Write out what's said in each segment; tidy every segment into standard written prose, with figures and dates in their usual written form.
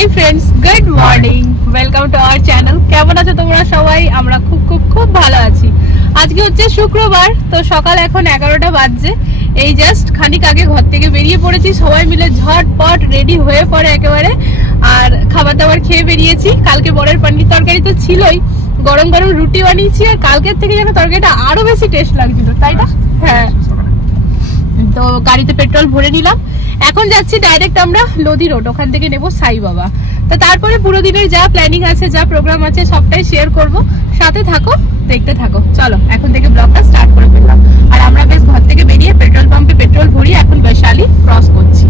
Hi friends, good morning, welcome to our channel. কেমন আছো তোমরা সবাই? আমরা খুব খুব খুব ভালো আছি। আজকে হচ্ছে শুক্রবার, তো সকাল এখন 11টা বাজছে। এই জাস্ট খানিক আগে ঘর থেকে বেরিয়ে পড়েছি, সবাই মিলে ঝটপট রেডি হয়ে পড়ে একেবারে। আর খাবার দাবার খেয়ে বেরিয়েছি। কালকে বরের পনির তরকারি তো ছিলই, গরম গরম রুটি বানিয়েছি, আর কালকের থেকে যেন তরকারিটা আরো বেশি টেস্ট লাগছিল, তাই না? হ্যাঁ, তো গাড়িতে পেট্রোল ভরে নিলাম। এখন যাচ্ছি ডাইরেক্ট আমরা লোধি রোড, ওখান থেকে নেবো সাই বাবা। তো তারপরে পুরো দিনের যা প্ল্যানিং আছে, যা প্রোগ্রাম আছে, সবটাই শেয়ার করব। সাথে থাকো, দেখতে থাকো। চলো এখন থেকে ব্লগটা স্টার্ট করে ফেললাম। আর আমরা বেশ ঘর থেকে বেরিয়ে পেট্রোল পাম্পে পেট্রোল ভরিয়ে এখন বৈশালী ক্রস করছি।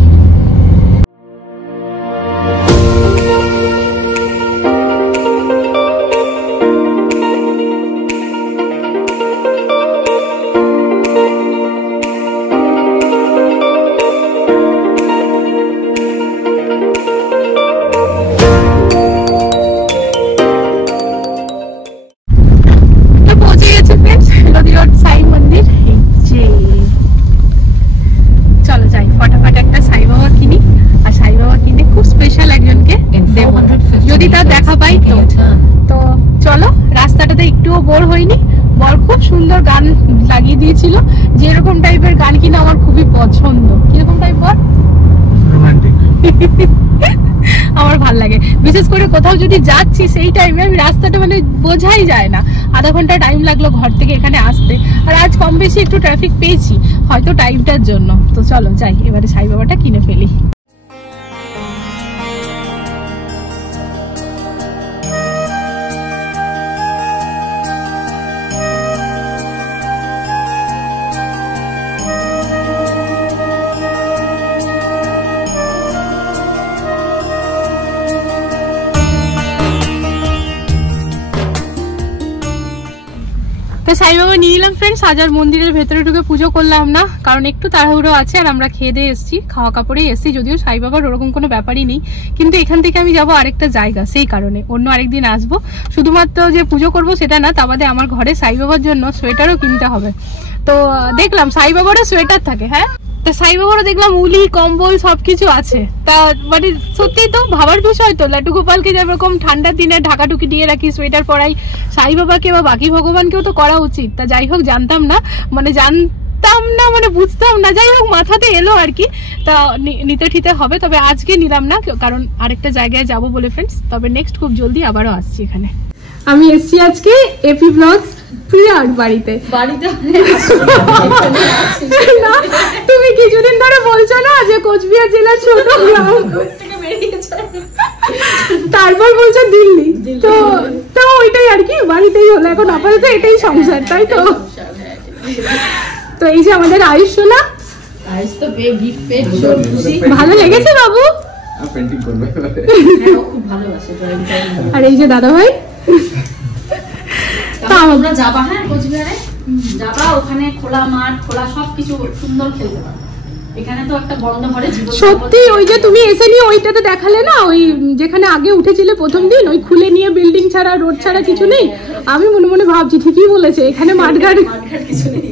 চলো যাই, ফটাফট একটা সাই বাবা কিনি। আর সাই বাবা কিনে খুব স্পেশাল একজনকে দেবো, যদি তার দেখা পাই। তো চলো, রাস্তাটাতে একটুও বোর হয়নি। বর খুব সুন্দর গান লাগিয়ে দিয়েছিল, যেরকম টাইপের গান কিনা আমার খুবই পছন্দ। কিরকম টাইপ বল? রোমান্টিক। আমার ভাল লাগে, বিশেষ করে কোথাও যদি যাচ্ছি সেই টাইমে আমি রাস্তাটা মানে বোঝাই যায় না। আধা ঘন্টা টাইম লাগলো ঘর থেকে এখানে আসতে। আর আজ কম বেশি একটু ট্রাফিক পেয়েছি, হয়তো টাইমটার জন্য। তো চলো যাই, এবারে সাই বাবাটা কিনে ফেলি। সাই বাবা নিয়ে নিলাম ফ্রেন্ডস। আজ আর মন্দিরের ভেতরে ঢুকে পুজো করলাম না, কারণ একটু তাড়াহুড়ো আছে। আর আমরা খেয়ে দিয়ে এসেছি, খাওয়া কাপড়েই এসেছি। যদিও সাই বাবার ওরকম কোনো ব্যাপারই নেই, কিন্তু এখান থেকে আমি যাবো আরেকটা জায়গা, সেই কারণে অন্য আরেকদিন আসবো। শুধুমাত্র যে পুজো করবো সেটা না, তা বাদে আমার ঘরে সাই বাবার জন্য সোয়েটারও কিনতে হবে। তো দেখলাম সাই বাবারও সোয়েটার থাকে। হ্যাঁ, তা সাই বাবারও দেখলাম উলি কম্বল সবকিছু আছে। তা মানে সত্যি তো ভাবার বিষয় তো, লাড্ডু গোপালকে যেরকম ঠান্ডার দিনে ঢাকা টুকি দিয়ে রাখি, সোয়েটার পরাই, সাই বাবাকে বা বাকি ভগবানকেও তো করা উচিত। তা যাই হোক, জানতাম না, মানে বুঝতাম না। যাই হোক, মাথাতে এলো আর কি। তা নিতে ঠিতে হবে, তবে আজকে নিলাম না, কারণ আরেকটা জায়গায় যাব বলে ফ্রেন্ডস। তবে নেক্সট খুব জলদি আবারও আসছি এখানে। আমি এসছি আজকে এপি ব্লগস প্রিয়ার বাড়িতে। না, তুমি কিছুদিন ধরে বলছো না যে কোচবিহার জেলার ছোট গ্রাম, তারপর বলছো দিল্লি। তো ওইটাই আর কি, বাড়িতেই হলো এখন আপাতত, এটাই সংসার, তাই তো? তো এই যে আমাদের আয়ুষ সোনা, ভালো লেগেছে বাবু? আর এই যে দাদা ভাই, তোমরা যাবা, হ্যাঁ কোচবিহারে যাবা, ওখানে খোলা মাঠ, খোলা সবকিছু সুন্দর খেলতে পারো। এখানে তো একটা বন্ধ ঘরে সত্যি, ওই যে তুমি এসে নিয়ে ওইটাতে দেখালে না, ওই যেখানে আগে উঠেছিলে প্রথম দিন, ওই খুলে নিয়ে বিল্ডিং ছাড়া রোড ছাড়া কিছু নেই। আমি মনে মনে ভাবছি ঠিকই বলেছে, এখানে মাঠঘাট কিছু নেই।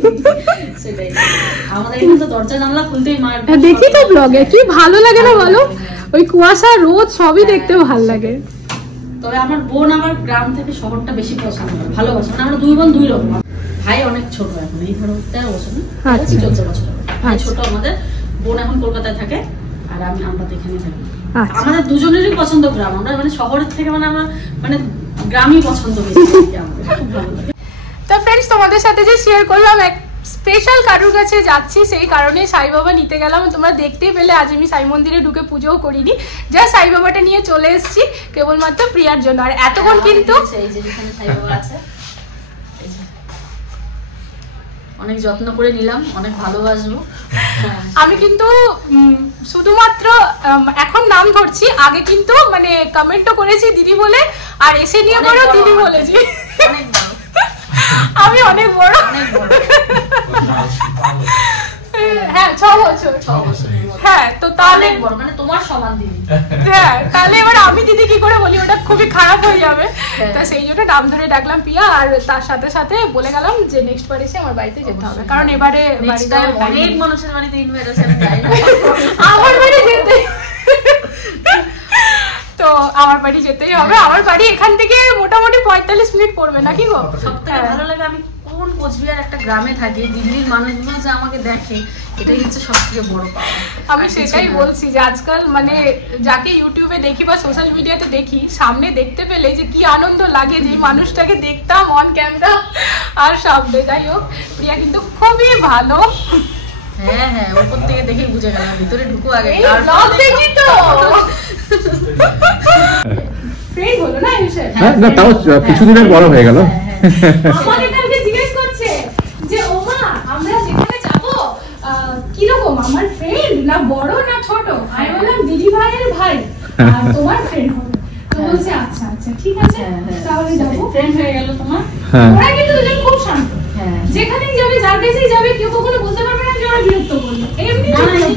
সেটাই, আমাদের এখানে তো দরজা জানলা খুলতেই মাঠ। দেখি তো ব্লগে, কি ভালো লাগে না বলো? ওই কুয়াশা রোদ সবই দেখতে ভালো লাগে। তবে আমার বোন আবার গ্রাম থেকে শহরটা বেশি পছন্দ করে, ভালোবাসে। মানে আমরা দুই বোন দুই রকম। ভাই অনেক ছোট এখন, এই ধরো 13 বছর, 14 বছর ছোট আমাদের। বোন এখন কলকাতায় থাকে, আর আমরা তো এখানে থাকি। আমাদের দুজনেরই পছন্দ গ্রাম। আমরা মানে শহরের থেকে মানে আমরা মানে গ্রামই পছন্দ বেশি, আমাদের খুব ভালো লাগে। তো ফ্রেন্ডস, তোমাদের সাথে যে শেয়ার করলাম, এক স্পেশাল কারুর কাছে যাচ্ছি, সেই কারণে সাই বাবা নিতে গেলাম। তোমরা দেখতেই পেলে, আজ আমি সাই মন্দিরে ঢুকে পুজোও করিনি, যা সাই বাবাটা নিয়ে চলে এসেছি কেবলমাত্র প্রিয়ার জন্য। আর এতক্ষণ কিন্তু এই যে যেখানে সাই বাবা আছে, অনেক যত্ন করে নিলাম, অনেক ভালোবাসবো। আমি কিন্তু শুধুমাত্র এখন নাম ধরছি, আগে কিন্তু মানে কমেন্টও করেছি দিদি বলে, আর এসে নিয়ে বড় দিদি বলেছি। আমি অনেক বড়। হ্যাঁ 6 বছর। হ্যাঁ, তো তাহলে মানে তোমার সমান দিদি। হ্যাঁ, তাহলে এবার আমি দিদি কি করে বলি, ওটা খুবই খারাপ হয়ে যাবে। তো সেই জন্য নাম ধরে ডাকলাম পিয়া, আর তার সাথে সাথে বলে গেলাম যে নেক্সট বার এসে আমার বাড়িতে যেতে হবে, কারণ এবারে অনেক মানুষের বাড়িতে ইনভাইট আছে, আমি যাই না। আমার বাড়ি যেতে। তো আমার বাড়ি যেতেই হবে। আমার বাড়ি এখান থেকে মোটামুটি 45 মিনিট পড়বে নাকি গো? সবথেকে ভালো লাগে আমি কোন কোচবিহার একটা গ্রামে থাকি, দিল্লির মানুষগুলো যে আমাকে দেখে, এটাই হচ্ছে সবথেকে বড় পাওয়া। আমি সেটাই বলছি যে আজকাল মানে যাকে ইউটিউবে দেখি বা সোশ্যাল মিডিয়াতে দেখি, সামনে দেখতে পেলে যে কি আনন্দ লাগে, যে মানুষটাকে দেখতাম অন ক্যামেরা আর সামনে। যাই হোক, প্রিয়া কিন্তু খুবই ভালো। হ্যাঁ হ্যাঁ, উপর থেকে দেখেই বুঝে গেলাম, ভিতরে ঢুকো আগে। আর ব্লগ দেখি তো ফ্রেন্ড হলো না এসে। হ্যাঁ না, তাও কিছুদিনের বড় হয়ে গেল। আমাকে কালকে জিজ্ঞেস করছে যে ওমা আমরা যেখানে যাব কি রকম, আমার ফ্রেন্ড না বড় না ছোট? আমি বললাম দিদি ভাইয়ের ভাই আর তোমার ফ্রেন্ড হবে। তো বলছে আচ্ছা আচ্ছা ঠিক আছে তাহলে যাবো। ফ্রেন্ড হয়ে গেল তোমার। ওরা কিন্তু দুজন খুব শান্ত, যেখানেই যাবে যার কাছেই যাবে কেউ কখনো বলতে পারবে না যে ওরা বিরক্ত করলো। এমনি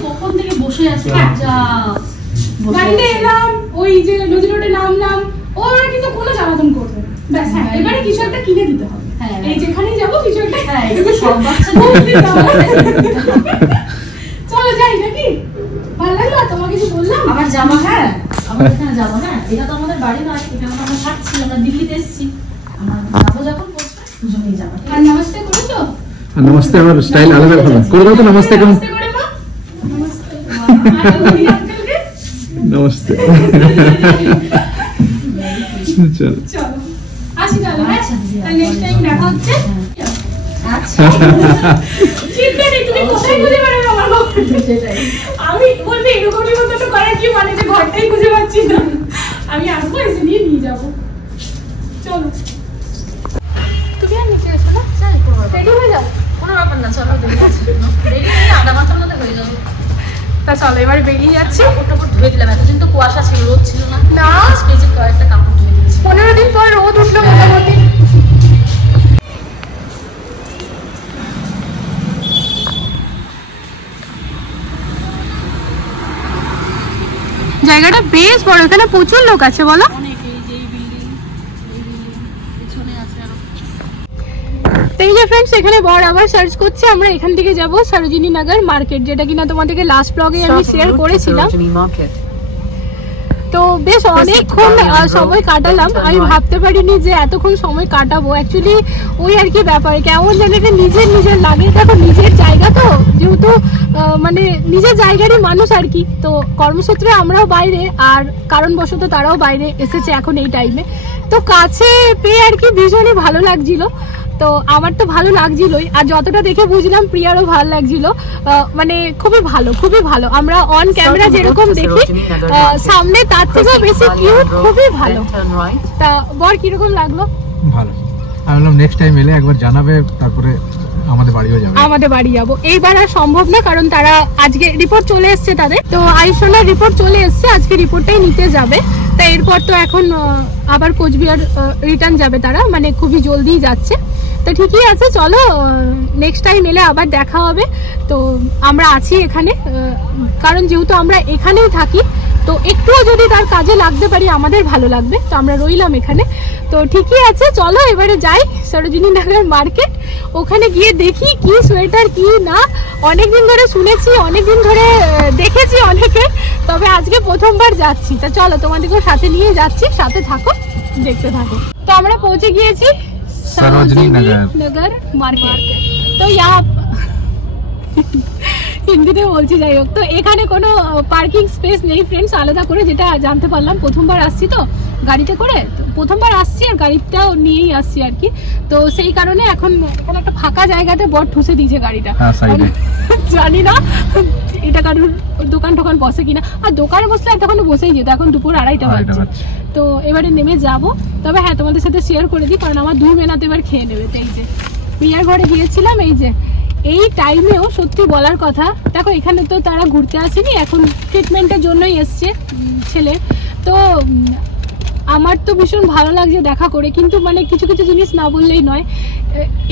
কখন থেকে বসে আছে, গাড়িতে এলাম, ওই যে নদী রোডে নামলাম, ওরা কিন্তু কোনো জ্বালাতন করবে না। ব্যাস, হ্যাঁ এবারে কিছু একটা কিনে দিতে হবে। এই যেখানেই যাবো কিছু একটা। হ্যাঁ এটা তো সব বাচ্চা চলো যাই নাকি? ভালো লাগলো তোমাকে কিছু বললাম? আমার জামা, হ্যাঁ আমাদের এখানে যাবো। হ্যাঁ এটা তো আমাদের বাড়ি নয়, এখানে আমরা থাকছি, আমরা দিল্লিতে এসেছি। আমরা যাবো যখন দুজনেই যাবো। আর নমস্তে করেছো? নমস্তে আমার স্টাইল আলাদা, ভালো করে দাও তো নমস্তে। কেমন করে দাও নমস্তে। নমস্তে। চলো চলো আসি তাহলে। হ্যাঁ নেক্সট টাইম দেখা হচ্ছে। আচ্ছা চিন্তা নেই, তুমি কোথায় খুঁজে বেড়াবে আমার ঘর? আমি বলবো এরকম নিমন্ত্রণ করার কি মানে, যে ঘরটাই খুঁজে পাচ্ছি না। আমি আসবো, এসে নিয়ে যাবো। চলো তুমি আর নিচে এসো না, রেডি হয়ে যাও। কোনো ব্যাপার না, চলো দেরি আছে, রেডি নেই, আধা ঘন্টার মধ্যে হয়ে যাবে। তা চলো এবার বেরিয়ে যাচ্ছি। কাপড় টাপড় ধুয়ে দিলাম, এতদিন তো কুয়াশা ছিল, রোদ ছিল না। না আজকে যে কয়েকটা কাপড় ধুয়ে দিচ্ছি। 15 দিন পর রোদ উঠলো মোটামুটি। জায়গাটা বেশ বড়, এখানে প্রচুর লোক আছে বলো। অনেক, এই যে এই বিল্ডিং, পিছনে আছে আরো। এই যে ফ্রেন্ডস, এখানে বর আবার সার্চ করছে। আমরা এখান থেকে যাব সরোজিনী নগর মার্কেট, যেটা কিনা তোমাদেরকে লাস্ট ব্লগে আমি শেয়ার করেছিলাম। তো বেশ অনেকক্ষণ সময় কাটালাম। আমি ভাবতে পারিনি যে এতক্ষণ সময় কাটাবো। অ্যাকচুয়ালি ওই আর কি ব্যাপার, কেমন যেন এটা নিজের নিজের লাগে। দেখো নিজের জায়গা তো, যেহেতু মানে নিজের জায়গারই মানুষ আর কি। তো কর্মসূত্রে আমরাও বাইরে, আর কারণবশত তারাও বাইরে এসেছে এখন এই টাইমে। তো কাছে পেয়ে আর কি ভীষণই ভালো লাগছিল। তো আমার তো ভালো লাগছিলই, আর যতটা দেখে বুঝলাম প্রিয়ারও ভালো লাগছিল। মানে খুবই ভালো, খুবই ভালো। আমরা অন ক্যামেরা যেরকম দেখি, সামনে তার থেকেও বেশি কিউট, খুবই ভালো। তা বর কিরকম লাগলো? ভালো। আমি বললাম নেক্সট টাইম এলে একবার জানাবে, তারপরে আমাদের বাড়িও যাবে। আমাদের বাড়ি যাবো এইবার আর সম্ভব না, কারণ তারা আজকে রিপোর্ট চলে এসছে তাদের। তো আয়ুষ্মানের রিপোর্ট চলে এসছে, আজকে রিপোর্টটাই নিতে যাবে। তা এরপর তো এখন আবার কোচবিহার রিটার্ন যাবে তারা, মানে খুবই জলদি যাচ্ছে। তো ঠিকই আছে, চলো নেক্সট টাইম এলে আবার দেখা হবে। তো আমরা আছি এখানে, কারণ যেহেতু আমরা এখানেই থাকি, তো একটুও যদি তার কাজে লাগতে পারি আমাদের ভালো লাগবে। তো আমরা রইলাম এখানে। তো ঠিকই আছে, চলো এবারে যাই সরোজিনী নগর মার্কেট। ওখানে গিয়ে দেখি কি সোয়েটার কি না। অনেকদিন ধরে শুনেছি, অনেকদিন ধরে দেখেছি অনেকে, তবে আজকে প্রথমবার যাচ্ছি। তা চলো তোমাদেরকেও সাথে নিয়ে যাচ্ছি, সাথে থাকো, দেখতে থাকো। তো আমরা পৌঁছে গিয়েছি সরোজিনী নগর মার্কেট। তো হিন্দিতে বলছি, যাই হোক। তো এখানে কোনো পার্কিং স্পেস নেই ফ্রেন্ডস, আলাদা করে, যেটা জানতে পারলাম। প্রথমবার আসছি তো গাড়িতে করে, প্রথমবার আসছি আর গাড়িটাও নিয়েই আসছি আর কি। তো সেই কারণে এখন এখানে একটা ফাঁকা জায়গাতে বড় ঠুসে দিয়েছে গাড়িটা। জানি না এটা কারোর দোকান টোকান বসে কিনা, আর দোকানে বসলে তখন বসেই যেত, এখন দুপুর 2:30 বাজছে। তো এবারে নেমে যাব। তবে হ্যাঁ তোমাদের সাথে শেয়ার করে দিই, কারণ আমার 2 মেনাতে এবার খেয়ে নেবে। তো এই যে প্রিয়ার ঘরে গিয়েছিলাম, এই যে এই টাইমেও সত্যি বলার কথা, দেখো এখানে তো তারা ঘুরতে আসেনি, এখন ট্রিটমেন্টের জন্যই এসছে ছেলে। তো আমার তো ভীষণ ভালো লাগছে দেখা করে, কিন্তু মানে কিছু কিছু জিনিস না বললেই নয়।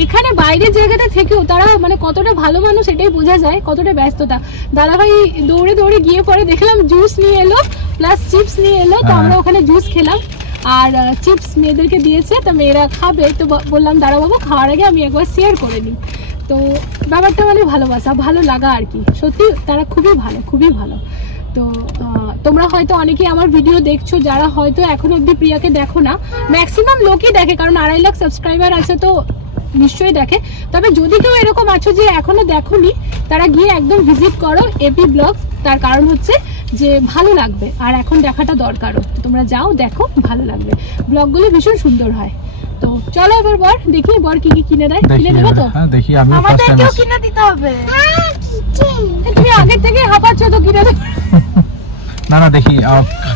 এখানে বাইরের জায়গাটা থেকেও তারা মানে কতটা ভালো মানুষ, এটাই বোঝা যায়, কতটা ব্যস্ততা। দাদাভাই দৌড়ে দৌড়ে গিয়ে পরে দেখলাম জুস নিয়ে এলো, প্লাস চিপস নিয়ে এলো। তো আমরা ওখানে জুস খেলাম, আর চিপস মেয়েদেরকে দিয়েছে। তো মেয়েরা খাবে, তো বললাম দাঁড়া বাবু, খাওয়ার আগে আমি একবার শেয়ার করে নিই। তো ব্যাপারটা মানে ভালোবাসা, ভালো লাগা আর কি। সত্যি তারা খুবই ভালো, খুবই ভালো। তো তোমরা হয়তো অনেকেই আমার ভিডিও দেখছো যারা হয়তো এখনো অব্দি প্রিয়াকে দেখো না, ম্যাক্সিমাম লোকই দেখে, কারণ 2.5 লাখ সাবস্ক্রাইবার আছে তো নিশ্চয়ই দেখে। তবে যদি কেউ এরকম আছো যে এখনো দেখোনি, তারা গিয়ে একদম ভিজিট করো এপি ব্লগস। তার কারণ হচ্ছে যে ভালো লাগবে, আর এখন দেখাটা দরকারও। তোমরা যাও, দেখো, ভালো লাগবে। ব্লগগুলো ভীষণ সুন্দর হয়। তো চলো এবার বর দেখি, বর কি কি কিনে দেয়। কিনে দেবে তো? হ্যাঁ দেখি, আমি ফার্স্ট টাইম আমাদেরকেও কিনে দিতে হবে। তুমি আগে থেকে হাঁপাচ্ছ তো, কিনে দেবে। না না দেখি,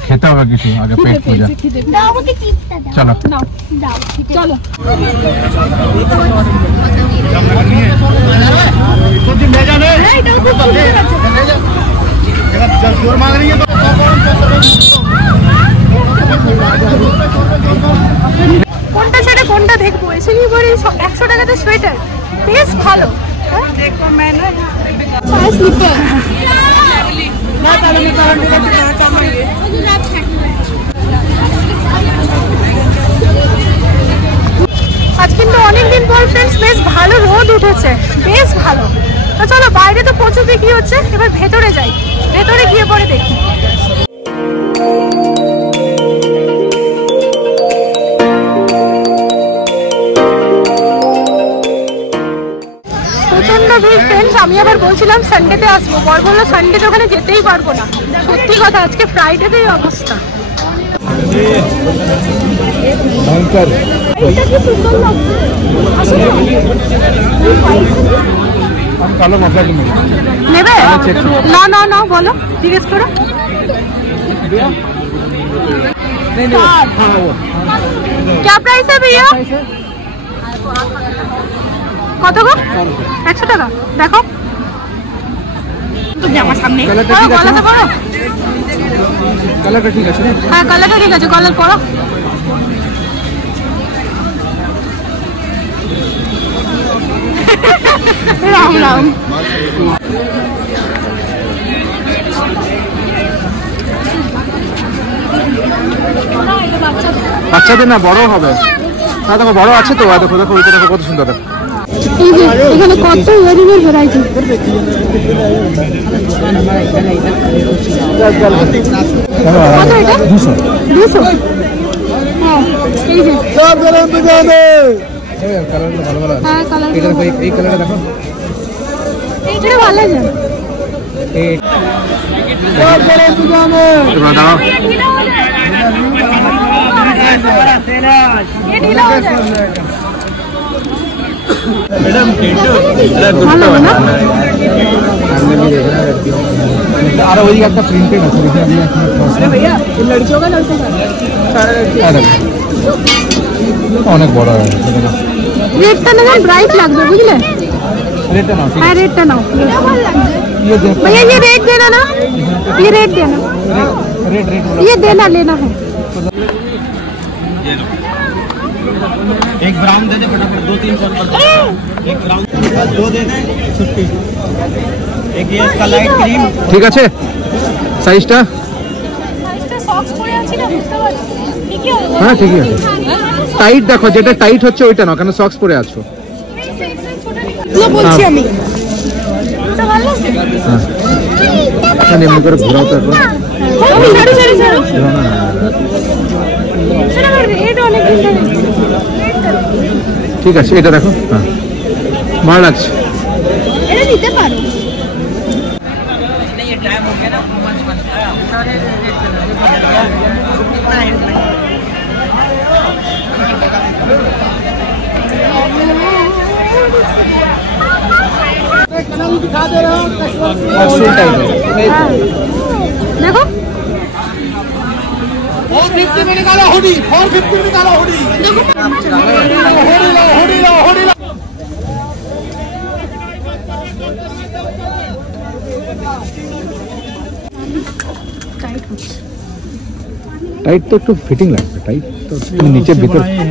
খেতে হবে কিছু আগে, পেট পূজা। দাও আমাকে টিপটা দাও। চলো নাও দাও, চলো। কোনটা ছেড়ে কোনটা দেখবো, এসে নিয়ে পরে 100 টাকাতে সোয়েটার বেশ ভালো। দেখো मैंने স্লিপার না, তাহলে আমি কারণ আজ কিন্তু অনেকদিন পর ফ্রেন্ডস বেশ ভালো রোদ উঠেছে, বেশ ভালো। তো চলো, বাইরে তো প্রচুর বিক্রি হচ্ছে, এবার ভেতরে যাই, ভেতরে গিয়ে পরে দেখি। প্রচন্ড ভিড় ফ্রেন্ডস। আমি আবার বলছিলাম সানডেতে আসবো, বর বললো সানডেতে ওখানে যেতেই পারবো না। সত্যি কথা, আজকে ফ্রাইডেতেই অবস্থা। এটা কি সুন্দর লাগছে। নেবে? না না না, বলো, জিজ্ঞেস করো। क्या प्राइस है भैया? কত গো? 100 টাকা। দেখো তুমি আমার সামনে কালারটা ঠিক আছে। হ্যাঁ কালারটা ঠিক আছে, কালার পরো। রাম রাম। বাচ্চাদের না, বড় হবে না। দেখো বড় আছে তো, দেখো দেখো ওইটা দেখো কত সুন্দর। এই যে এখানে কত ইয়ারিং এর ভ্যারাইটি। কত এটা? 200। হ্যাঁ এই যে সব গরম দুজনে। এই কালারটা ভালো ভালো আছে। হ্যাঁ কালার, এটা এই কালারটা দেখো, এইটা ভালো লাগে। এই সব গরম দুজনে। এবার দাও, ये ढीला हो जाए। मैडम ভালো না? আর ওই একটা প্রিন্টেড আছে, আরে भैया ये लड़कियों का लड़कों का অনেক বড় है। রেডটা না ব্রাইট লাগবে, বুঝলে? রেডটা নাও। হ্যাঁ রেডটা নাও। ये देख भैया ये रेड देना ना, ये रेड देना, रेड रेड ये देना, लेना है। एक ब्राउन दे दे फटाफट, 2-300 एक ब्राउन, 2 दे दे छुट्टी। एक ये इसका लाइट क्रीम ঠিক আছে। সাইজটা সাইজটা সক্স পরে আছে না, বুঝতে পারছি। ঠিকই আছে। হ্যাঁ ঠিকই আছে। টাইট দেখো, যেটা টাইট হচ্ছে ওইটা নাও, কেন সক্স পরে আছো। না বলছি আমি, এটা ভালো আছে। হ্যাঁ এমনি করে ঘোরাও তো একবার। ছাড়ো ছাড়ো ছাড়ো। সেটা রেড অনেক দিন ধরে। ঠিক আছে, এটা দেখো। হ্যাঁ ভালো লাগছে। এটা নিতে পারো। नहीं ये टाइम हो गया ना, मंच बनता है सारे दिखा दे रहा हूं। देखो 450 में निकालो हुडी, 450 में निकालो हुडी। हुडी টাইট তো একটু ফিটিং লাগবে, টাইট তো তুমি নিচে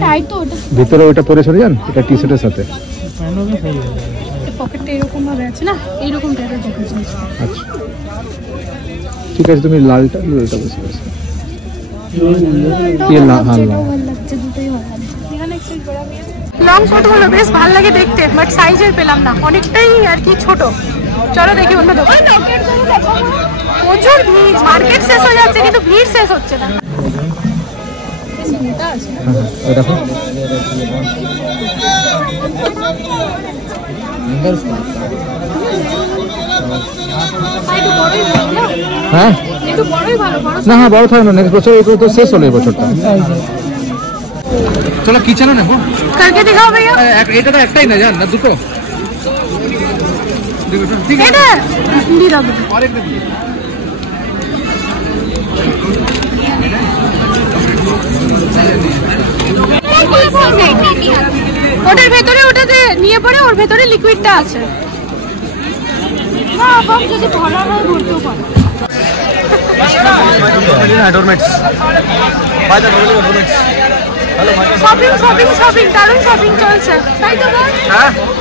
টাইট তো ওটা ভিতরে ওটা পরে সরে যান, এটা টি শার্টের সাথে। পকেটটা এরকম ভাবে আছে না, এইরকম টাইপের পকেট আছে। আচ্ছা ঠিক আছে, তুমি লালটা বেশি করছো। ये ना हाल ना লং কোট গুলো বেশ ভালো লাগে দেখতে, বাট সাইজের পেলাম না, অনেকটাই আর কি ছোট। চলো দেখি অন্য দোকান। প্রচুর ভিড়, মার্কেট শেষ হয়ে যাচ্ছে কিন্তু ভিড় শেষ হচ্ছে না। দেখো হ্যাঁ না, হ্যাঁ বড় থাকে না, নেক্সট বছর এগুলো তো শেষ হলো এই বছরটা। চলো কিচেনে নেবো, কালকে দেখাও ভাইয়া। এটা তো একটাই না, জান না দুটো। ওটার ভেতরে ওটাতে নিয়ে পড়ে, ওর ভেতরে লিকুইডটা আছে। যদি ভরা হয় ভরতেও পারে। শপিং দারুণ শপিং চলছে, তাই তো?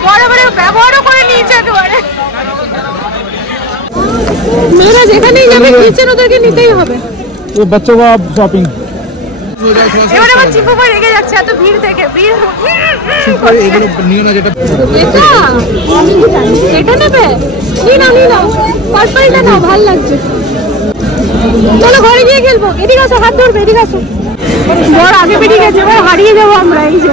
বড় বড় ব্যবহারও করে নিয়েছে একেবারে। মেয়েরা যেখানেই যাবে কিচেন ওদেরকে নিতেই হবে। वो बच्चों का शॉपिंग এবার আমার চিপু করে রেগে যাচ্ছে এত ভিড় দেখে। ভিড় এগুলো নিও না, যেটা এটা নেবে, নিয়ে নাও পারপালটা নাও, ভালো লাগছে। চলো ঘরে গিয়ে খেলবো। এদিকে আসো, হাত ধরবে, এদিকে আসো। বড় আগে বেরিয়ে গেছে, এবার হারিয়ে যাবো আমরা। এই যে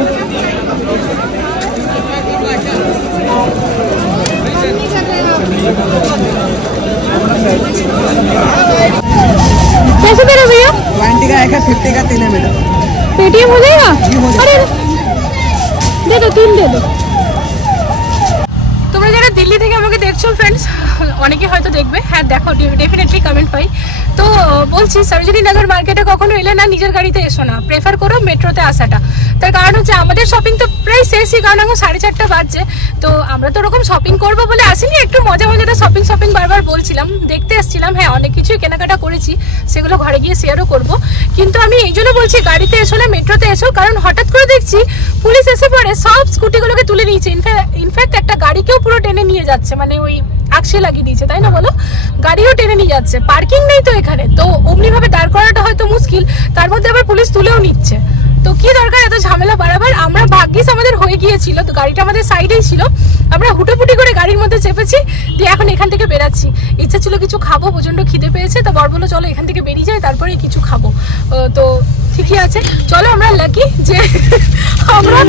कैसे दे रहे भैया? 20 का एक है, 50 का 3 है मेरा। पेटीएम हो जाएगा? अरे दे दो, 3 दे दो। তোমরা যারা দিল্লি থেকে আমাকে দেখছো ফ্রেন্ডস, অনেকে হয়তো দেখবে, হ্যাঁ দেখো, ডেফিনেটলি কমেন্ট পাই। তো বলছি সরোজিনী নগর মার্কেটে কখনো এলে না নিজের গাড়িতে এসো না, প্রেফার করো মেট্রোতে আসাটা। তার কারণ হচ্ছে আমাদের শপিং তো প্রায় শেষই, কারণ এখন 4:30 বাজছে। তো আমরা তো ওরকম শপিং করবো বলে আসিনি, একটু মজাটা শপিং বারবার বলছিলাম, দেখতে এসেছিলাম। হ্যাঁ অনেক কিছুই কেনাকাটা করেছি, সেগুলো ঘরে গিয়ে শেয়ারও করবো। কিন্তু আমি এই জন্য বলছি গাড়িতে এসো না, মেট্রোতে এসো। কারণ হঠাৎ করে দেখছি পুলিশ এসে পড়ে সব স্কুটিগুলোকে তুলে নিয়েছে। ইনফ্যাক্ট একটা গাড়িকেও পুরো টেনে নিয়ে যাচ্ছে, মানে ওই আকশে লাগিয়ে দিয়েছে, তাই না বলো? গাড়িও টেনে নিয়ে যাচ্ছে, পার্কিং নেই তো এখানে, তো অমনি ভাবে দাঁড় করাটা হয়তো মুশকিল, তার মধ্যে আবার পুলিশ তুলেও নিচ্ছে। তো কি দরকার এত ঝামেলা বাড়াবার? আমরা ভাগ্যিস আমাদের হয়ে গিয়েছিল, তো গাড়িটা আমাদের সাইডেই ছিল, আমরা হুটোপুটি করে গাড়ির মধ্যে চেপেছি, দিয়ে এখন এখান থেকে বেরাচ্ছি। ইচ্ছা ছিল কিছু খাবো, প্রচন্ড খিদে পেয়েছে, তো বর বললো চলো এখান থেকে বেরিয়ে যাই, তারপরে কিছু খাবো। তো ঠিকই আছে, চলো। আমরা লাকি যে আমরা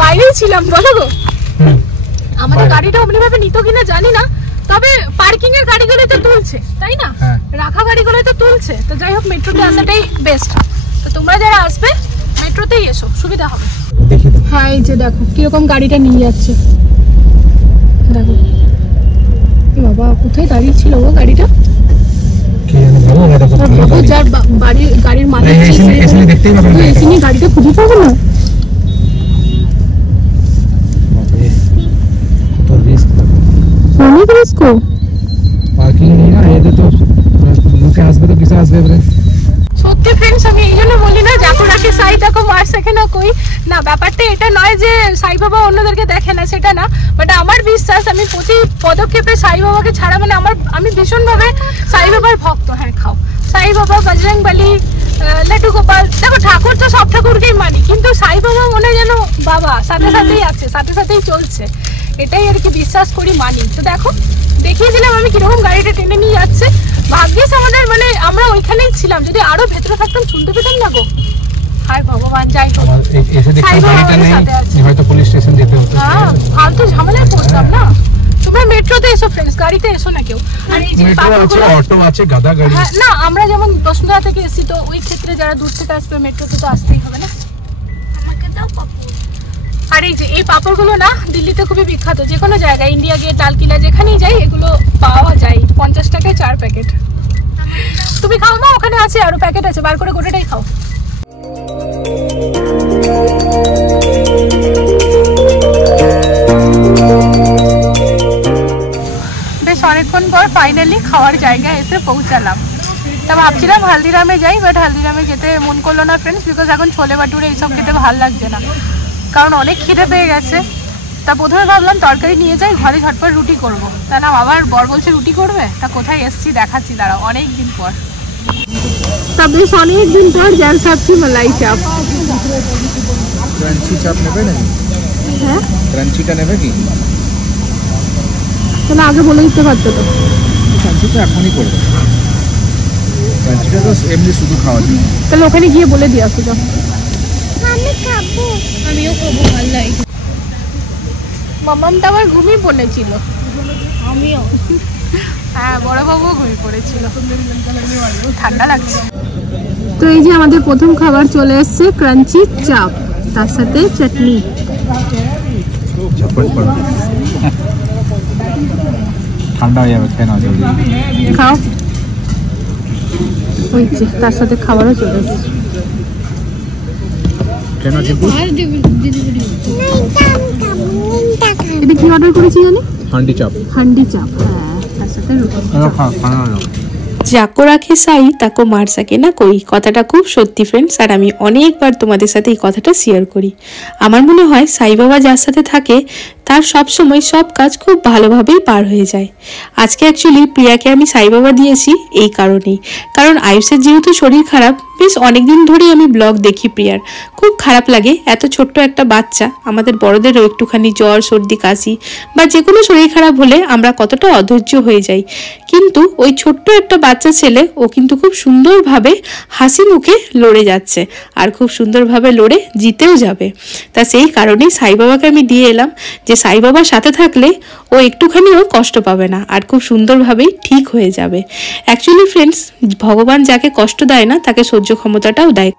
বাইরেই ছিলাম, বলো গো। আমাদের গাড়িটা অমনি ভাবে নিত কিনা জানি না, তবে পার্কিং এর গাড়িগুলো তো তুলছে, তাই না? রাখা গাড়িগুলো তো তুলছে। তো যাই হোক, মেট্রোতে আসাটাই বেস্ট। তো তোমরা যারা আসবে মেট্রোতেই এসো, সুবিধা হবে। হ্যাঁ এই যে দেখো কিরকম গাড়িটা নিয়ে যাচ্ছে, দেখো। বাবা কোথায় দাঁড়িয়ে ছিল ও গাড়িটা? যার গাড়ির মালিক এসে গাড়িটা খুঁজে পাবো না। অনেক রিস্ক, পার্কিং নেই না, এদের তো লোকে আসবে তো কিসে আসবে এবারে। সত্যি ফ্রেন্ডস, আমি এই জন্য বলি না যাকো রাখে সাই দেখো মার সেখে না কই না। ব্যাপারটা এটা নয় যে সাই বাবা অন্যদেরকে দেখে না, সেটা না। বাট আমার বিশ্বাস, আমি প্রতি পদক্ষেপে সাই বাবাকে ছাড়া, মানে আমি ভীষণভাবে সাই বাবার ভক্ত। হ্যাঁ খাও, সাই বাবা, বজরং বলি, লাড্ডু গোপাল, দেখো ঠাকুর তো সব ঠাকুরকেই মানি, কিন্তু সাই বাবা মনে যেন বাবা সাথে সাথেই আছে, সাথে সাথেই চলছে, এটাই আর কি বিশ্বাস করি, মানি। তো দেখো দেখিয়ে দিলাম আমি কিরকম গাড়িটা টেনে নিয়ে যাচ্ছে। ভাগ্যিস আমাদের, মানে আমরা ওইখানেই ছিলাম, যদি আরো ভেতরে থাকতাম শুনতে পেতাম না গো। হায় ভগবান, যাই হোক হয়তো পুলিশ স্টেশন যেতে হতো, ফালতু ঝামেলায় পড়তাম না। তোমরা মেট্রোতে এসো ফ্রেন্ডস, গাড়িতে এসো না কেউ। আর এই যে অটো আছে, গাদা গাড়ি। হ্যাঁ না, আমরা যেমন বসুন্ধরা থেকে এসেছি, তো ওই ক্ষেত্রে যারা দূর থেকে আসবে মেট্রোতে তো আসতেই হবে না। আমাকে দাও পাপড়। আর এই যে এই পাপড়গুলো না দিল্লিতে খুবই বিখ্যাত, যে কোনো জায়গায়, ইন্ডিয়া গেট, লালকিল্লা, যেখানেই যাই এগুলো পাওয়া যায়। 50 টাকায় 4 প্যাকেট। তুমি খাও না, ওখানে আছে আরো প্যাকেট আছে, বার করে গোটাটাই খাও। বেশ অনেকক্ষণ পর ফাইনালি খাওয়ার জায়গায় এসে পৌঁছালাম। তা ভাবছিলাম হালদিরামে যাই, বাট হালদিরামে যেতে মন করলো না ফ্রেন্ডস, বিকজ এখন ছোলে বাটুরে এইসব খেতে ভালো লাগছে না, কারণ অনেক খিদে পেয়ে গেছে। তা প্রথমে ভাবলাম তরকারি নিয়ে যাই, ঘরে ঝটপট রুটি করবো। তা না, আবার বর বলছে রুটি করবে। তা কোথায় এসছি দেখাচ্ছি, দাঁড়াও, অনেক দিন পর। তা বেশ অনেক দিন পর জ্যাম খাচ্ছি, মালাই চাপ। ক্রাঞ্চি চাপ নেবে না? হ্যাঁ ক্রাঞ্চিটা নেবে কি? তাহলে আগে বলে দিতে পারতো তো। ক্রাঞ্চি তো এখনই করবে, ক্রাঞ্চিটা তো এমনি শুধু খাওয়া যায়। তাহলে ওখানে গিয়ে বলে দিয়ে আসো। আমি খাবো। আমিও খাবো, ভালো লাগে। মামামটা আবার ঘুমিয়ে পড়েছিল। আমিও। হ্যাঁ, বড় বাবুও ঘুমিয়ে পড়েছিল, ঠান্ডা লাগছে। তো এই যে আমাদের প্রথম খাবার চলে এসছে, ক্রাঞ্চি চাপ, তার সাথে চাটনি। ঠান্ডা হয়ে যাবে, খেয়ে নাও জলদি। খাও। ওই যে তার সাথে খাবারও চলে এসছে। খেয়ে নাও চিকু। এটা কি অর্ডার করেছি জানি? হান্ডি চাপ। হান্ডি চাপ, হ্যাঁ, তার সাথে রুটি। যাকো রাখে সাই তাকো মার সাকে না কই, কথাটা খুব সত্যি ফ্রেন্ডস। আর আমি অনেকবার তোমাদের সাথে এই কথাটা শেয়ার করি। আমার মনে হয় সাই বাবা যার সাথে থাকে তার সব সময় সব কাজ খুব ভালোভাবেই পার হয়ে যায়। আজকে অ্যাকচুয়ালি প্রিয়াকে আমি সাই বাবা দিয়েছি এই কারণেই, কারণ আয়ুষের যেহেতু শরীর খারাপ, বেশ অনেকদিন ধরেই আমি ব্লগ দেখি প্রিয়ার, খুব খারাপ লাগে। এত ছোট্ট একটা বাচ্চা, আমাদের বড়দেরও একটুখানি জ্বর সর্দি কাশি বা যে কোনো শরীর খারাপ হলে আমরা কতটা অধৈর্য হয়ে যাই, কিন্তু ওই ছোট্ট একটা বাচ্চা ছেলে ও কিন্তু খুব সুন্দরভাবে হাসি মুখে লড়ে যাচ্ছে, আর খুব সুন্দরভাবে লড়ে জিতেও যাবে। তা সেই কারণেই সাই বাবাকে আমি দিয়ে এলাম, যে সাই বাবার সাথে থাকলে ও একটুখানিও কষ্ট পাবে না আর খুব সুন্দরভাবেই ঠিক হয়ে যাবে। অ্যাকচুয়ালি ফ্রেন্ডস, ভগবান যাকে কষ্ট দেয় না তাকে সহ্য ক্ষমতাটাও দেয়।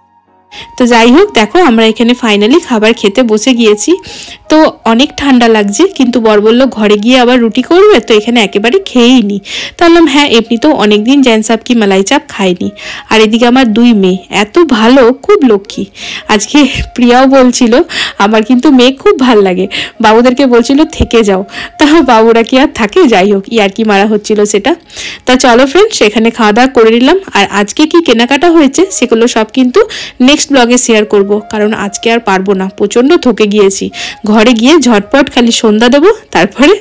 তো যাই হোক, দেখো আমরা এখানে ফাইনালি খাবার খেতে বসে গিয়েছি। তো অনেক ঠান্ডা লাগছে, কিন্তু বর বললো ঘরে গিয়ে আবার রুটি করবে, তো এখানে একেবারে খেয়েই নি। তো বললাম হ্যাঁ, এমনি তো অনেকদিন জৈন সাহেব কি মালাই চাপ খাইনি। আর এদিকে আমার দুই মেয়ে এত ভালো, খুব লক্ষ্মী। আজকে প্রিয়াও বলছিল আমার কিন্তু মেয়ে খুব ভাল লাগে, বাবুদেরকে বলছিল থেকে যাও, তা বাবুরা কি আর থাকে, যাই হোক ইয়ার কি মারা হচ্ছিল সেটা। তা চলো ফ্রেন্ডস, সেখানে খাওয়া দাওয়া করে নিলাম। আর আজকে কি কেনাকাটা হয়েছে সেগুলো সব কিন্তু নেক্সট ব্লগে শেয়ার করব, কারণ আজকে আর পারবো না, প্রচণ্ড থকে গিয়েছি। ঘরে গিয়ে ঝটপট খালি সন্ধ্যা দেবো, তারপরে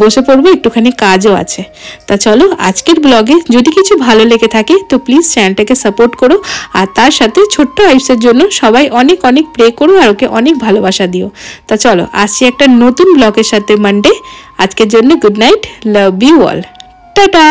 বসে পড়বো, একটুখানি কাজও আছে। তা চলো, আজকের ব্লগে যদি কিছু ভালো লেগে থাকে তো প্লিজ চ্যানেলটাকে সাপোর্ট করো, আর তার সাথে ছোট্ট আয়ুষের জন্য সবাই অনেক অনেক প্রে করো আর ওকে অনেক ভালোবাসা দিও। তা চলো, আসছি একটা নতুন ব্লগের সাথে মানডে। আজকের জন্য good night, love you all, tata.